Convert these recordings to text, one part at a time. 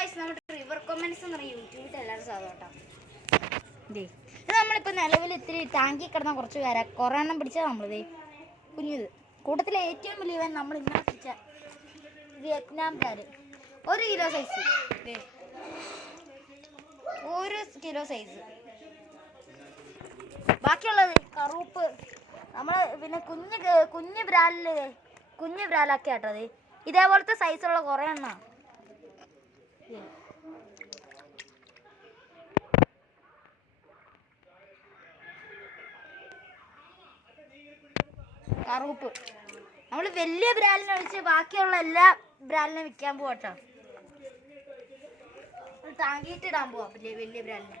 Guys നമ്മുടെ river comments എന്ന് പറഞ്ഞ യൂട്യൂബിൽ എല്ലാവരും ഇത് നമ്മളിപ്പോൾ നിലവിൽ ഇത്തിരി ടാങ്കി കിടന്ന കുറച്ച് പേരാ. കുറേ എണ്ണം പിടിച്ചത് നമ്മളിതേ കുഞ്ഞിത്. കൂട്ടത്തിൽ ഏറ്റവും വലിയവൻ നമ്മൾ ഇന്നലെ പിടിച്ച വിയറ്റ്നാം ബ്രാൽ ഒരു കിലോ സൈസ് ഒരു കിലോ സൈസ് ബാക്കിയുള്ളത് കറുപ്പ്. നമ്മൾ പിന്നെ കുഞ്ഞ് കുഞ്ഞ് ബ്രാലിൽ കുഞ്ഞ് ബ്രാലാക്കി ആട്ടത് ഇതേപോലത്തെ സൈസുള്ള കുറേ എണ്ണ. കറുപ്പ്. നമ്മൾ വലിയ ബ്രാലിനെ വെച്ച് ബാക്കിയുള്ള എല്ലാ ബ്രാലിനെ വിൽക്കാൻ പോവാട്ടോ താങ്കിട്ടിടാൻ പോവാ വലിയ വലിയ ബ്രാലിനെ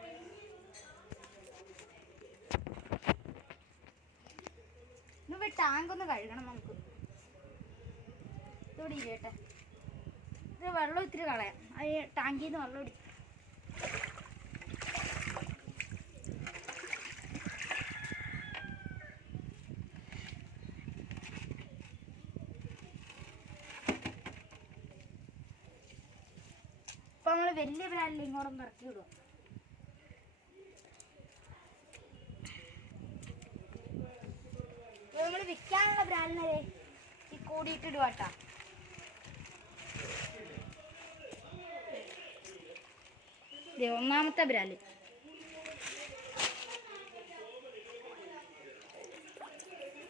ടാങ്ക് ഒന്ന് കഴുകണം നമുക്ക്. ഇവിടെ ഇരിക്കട്ടെ. ഇത് വെള്ളം ഇത്തിരി കളയാം. അത് ടാങ്കിൽ നിന്ന് വെള്ളം ഇടി ഇപ്പൊ നമ്മൾ വലിയ ബ്രാൻഡിൽ ഇങ്ങോട്ടൊന്ന് ഇറക്കി വിടും നമ്മൾ വിൽക്കാനുള്ള ബ്രാൻഡിനെ ഈ കൂടിയിട്ട് ഒന്നാമത്തെ ബ്രാൽ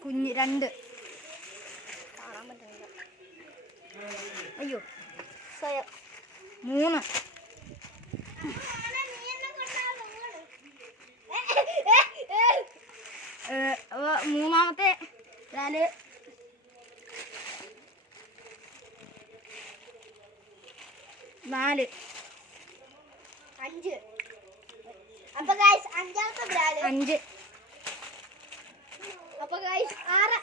കുഞ്ഞ് രണ്ട്. കാണാൻ പറ്റുന്നില്ല. അയ്യോ. സ്വയം. മൂന്ന്. മൂന്നാമത്തെ ബ്രാൽ നാല്. അഞ്ച്. അപ്പൊ ഗൈസ് അഞ്ചാമത്തെ ബ്രാൽ അഞ്ച്. അപ്പൊ ഗൈസ് ആറ്.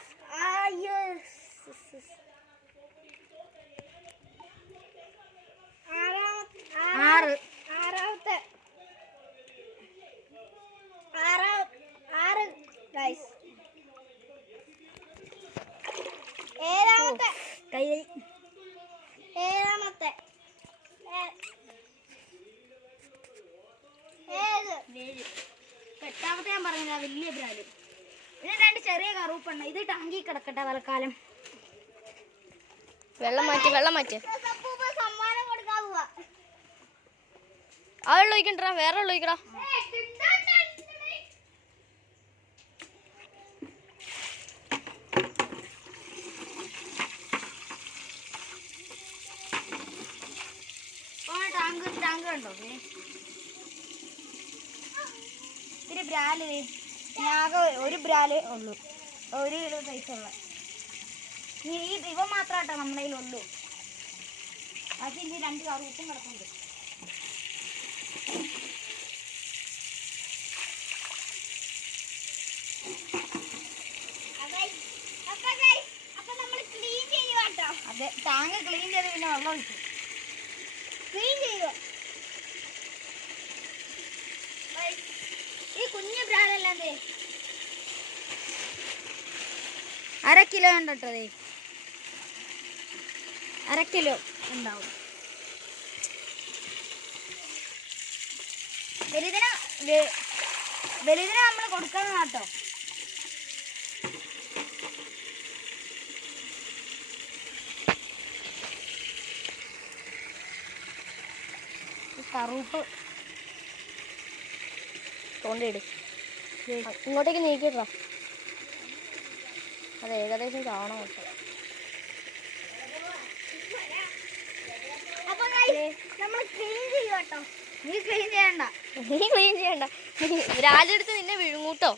ആറാമത്തെ ആറ്. എട്ടാമത്തെ ഞാൻ പറഞ്ഞില്ല വലിയ ബ്രാൽ പിന്നെ രണ്ട് ചെറിയ കറുപ്പെണ്ണ ഇത് ടാങ്കി കിടക്കട്ടെ തൽക്കാലം. വെള്ളം മാറ്റി വെള്ളം മാറ്റി. സമ്മാനം കൊടുക്കാൻ പോവാ ആ ഒഴിക്കണ്ടാ വേറെ ഒഴിക്കടാ. ടാങ്ക് ടാങ്ക് കണ്ടോ? ഇത്തിരി ബ്രാൽ ഞാൻ ആകെ ഒരു ബ്രാൽ ഉള്ളൂ. ഒരു കിലോ സൈസ് ഉള്ള. ഈ ഇവ മാത്രമാട്ടോ നമ്മുടെ കയ്യിലുള്ളൂ ബാക്കി ഇനി രണ്ട് കറുപ്പും കിടക്കുന്നുണ്ട് അതെ ടാങ്ക് ക്ലീൻ ചെയ്ത് പിന്നെ വെള്ളം ഒഴിച്ചു ക്ലീൻ ചെയ്യുക ഈ കുഞ്ഞു ബ്രാലെല്ലാം ദേ അര കിലോ ഉണ്ട് കേട്ടോ അര കിലോ ഉണ്ടാവും. വലുതിന് വലുതിന് നമ്മൾ കൊടുക്കണം കേട്ടോ. കറുപ്പ്. തോണ്ടിയിട്. ഇങ്ങോട്ടേക്ക് നീക്കിട്ടാ അത് ഏകദേശം കാണാൻ കേട്ടോ. നീ ക്ലീൻ ചെയ്യണ്ട. നീ ക്ലീൻ ചെയ്യണ്ട. രാജെടുത്ത് നിന്നെ വിഴുങ്ങൂട്ടോ.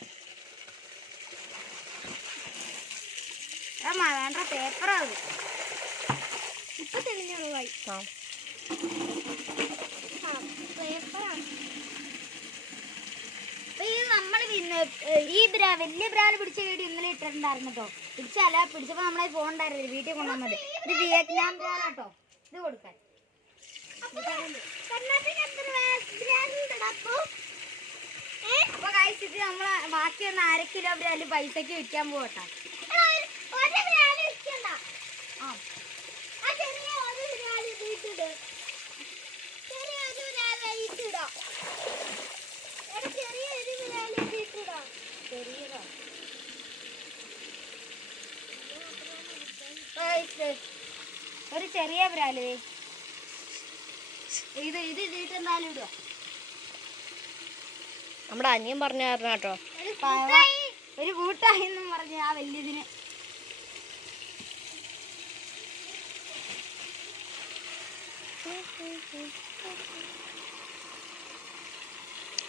വേണ്ട ഇപ്പൊ തെളിഞ്ഞു ആ. പേപ്പറാണ് അപ്പൊ ഇത് നമ്മൾ പിന്നെ ഏ, ഈ ബ്രാ വലിയ ബ്രാൽ പിടിച്ച വീട് ഇന്നലെ ഇട്ടിട്ടുണ്ടായിരുന്നു കേട്ടോ പിടിച്ചല്ല പിടിച്ചപ്പോ നമ്മളെ ഫോൺ ഉണ്ടായിരുന്നു വീട്ടിൽ കൊണ്ടുവന്നത് ഇത് വിയറ്റ്നാം ബ്രാലാട്ടോ ഇത് കൊടുക്കാൻ. അപ്പൊ കഴിച്ചിട്ട് നമ്മളെ ബാക്കി ഒന്ന് അര കിലോ ബ്രാൽ പൈസക്ക് വിൽക്കാൻ പോകട്ടോ ഒരു ബ്രാൻഡ് ഇരിക്കണ്ട ആ ആ ചെറിയ ഒരു ബ്രാൻഡ് വീട്ടിട് ചെറിയ ബ്രാൽ ഇത് ഇത് ഇതിട്ട് എന്തായാലും ഇടുക നമ്മുടെ അനിയൻ പറഞ്ഞു തരണം കേട്ടോ. ഒരു കൂട്ടായി. എന്നും പറഞ്ഞു ആ വലിയതിന്.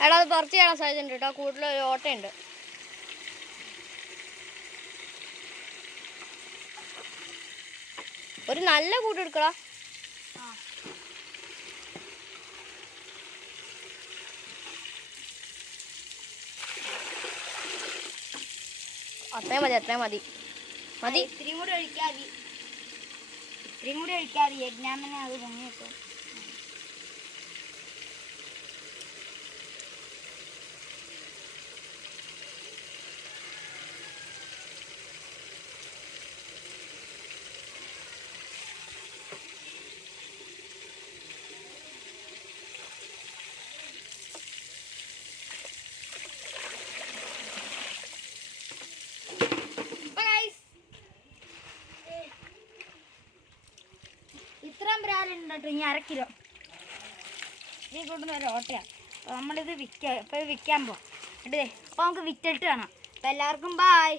എടാ അത് പറിച്ച് ചെയ്യാൻ സാധ്യത ഉണ്ട് കേട്ടോ. കൂടുതൽ ഒരു ഓട്ടയുണ്ട്. ഒരു നല്ല കൂട്ട് എടുക്കടാ. അത്രയും മതി അത്രയും മതി. മതി. ഇത്രയും കൂടി ഒഴിക്കാതി ഇത്രയും കൂടി ഒഴിക്കാതി യജ്ഞാമനെ അത് പൊങ്ങി വെക്കും അപ്പൊ guys, ബ്രാലുണ്ട് കേട്ടോ ഇനി അരക്കിലോ കിലോ. ഈ കൊണ്ടുവന്ന ഒരു ഓട്ടയാണ് അപ്പോൾ നമ്മളിത് വിൽക്കാം ഇപ്പോൾ വിൽക്കാൻ പോകാം എന്നിട്ടേ അപ്പോൾ നമുക്ക് വിറ്റിട്ട് കാണാം. അപ്പോൾ എല്ലാവർക്കും ബായ്